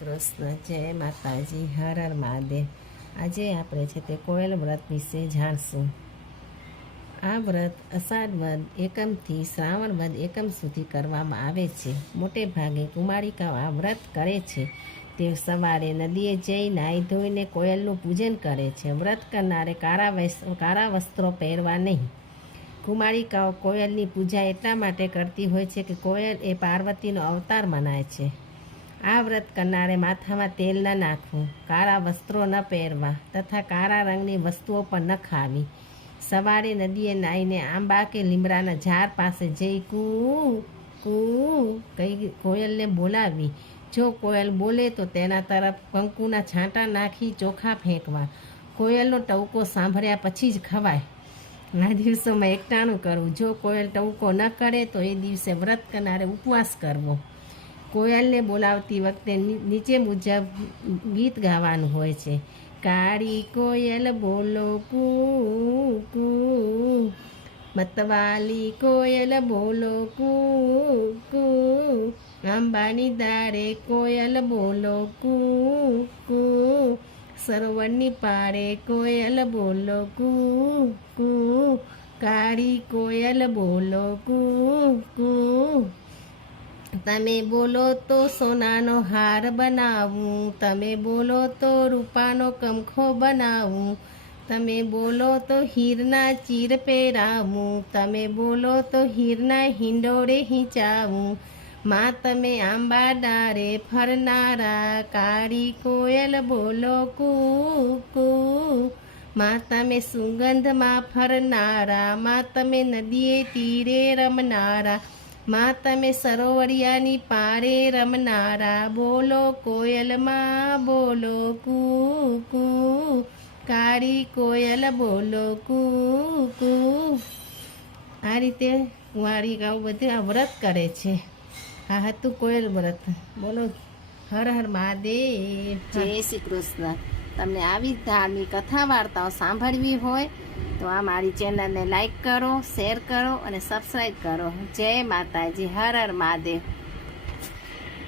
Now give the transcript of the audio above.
કૃષ્ણ, જય માતાજી, હર હર મહાદેવ. આજે આપણે છે તે કોયલ વ્રત વિશે જાણશું. આ વ્રત અષાઢ વદ એકમથી શ્રાવણ વદ એકમ સુધી કરવામાં આવે છે. મોટે ભાગે કુમારિકાઓ આ વ્રત કરે છે. તે સવારે નદીએ જઈ નાહી ધોઈને કોયલનું પૂજન કરે છે. વ્રત કરનારે કારા કાળા વસ્ત્રો પહેરવા નહીં. કુમારિકાઓ કોયલની પૂજા એટલા માટે કરતી હોય છે કે કોયલ એ પાર્વતીનો અવતાર મનાય છે. આ વ્રત કરનારે માથામાં તેલ ન નાખવું, કાળા વસ્ત્રો ન પહેરવા તથા કાળા રંગની વસ્તુઓ પણ ન ખાવી. સવારે નદીએ નાહીને આંબા કે લીમડાના ઝાડ પાસે જઈ કૂ કૂ કઈ કોયલને બોલાવી. જો કોયલ બોલે તો તેના તરફ કંકુના છાંટા નાખી ચોખા ફેંકવા. કોયલનો ટવકો સાંભળ્યા પછી જ ખવાય. આ દિવસોમાં એકટાણું કરવું. જો કોયલ ટવકો ન કરે તો એ દિવસે વ્રત કરનારે ઉપવાસ કરવો. કોયલને બોલાવતી વખતે નીચે મુજબ ગીત ગાવાનું હોય છે. કાળી કોયલ બોલો, કુ કુ. મતવાલી કોયલ બોલો, કુ કુ. આંબાની દારે કોયલ બોલો, કુ કુ. સરોવરની પારે કોયલ બોલો, કુ કુ. કાળી કોયલ બોલો, કુ કુ. તમે બોલો તો સોનાનો હાર બનાવું, તમે બોલો તો રૂપાનો કમખો બનાવું, તમે બોલો તો હીરના ચીર પહેરાવું, તમે બોલો તો હીરના હિંડોળે હિંચાવું, માં તમે આંબા ડારે ફરનારા, કાળી કોયલ બોલો કુ માં તમે સુગંધમાં ફરનારા, માં તમે નદીએ તીરે રમનારા માં તમે સરોવરિયાની પારે રમનારા, બોલો કોયલમાં બોલો કુ કુ. કાળી કોયલ બોલો કુ કુ. આ રીતે કુંવારી ગાઉ બધું આ વ્રત કરે છે. આ હતું કોયલ વ્રત. બોલો, હર હર મહાદેવ. જય શ્રી કૃષ્ણ. તમને આવી ધાર્મિક કથા વાર્તાઓ સાંભળવી હોય તો આ મારી ચેનલને લાઈક કરો, શેર કરો અને સબસ્ક્રાઈબ કરો. જય માતાજી, હર હર મહાદેવ.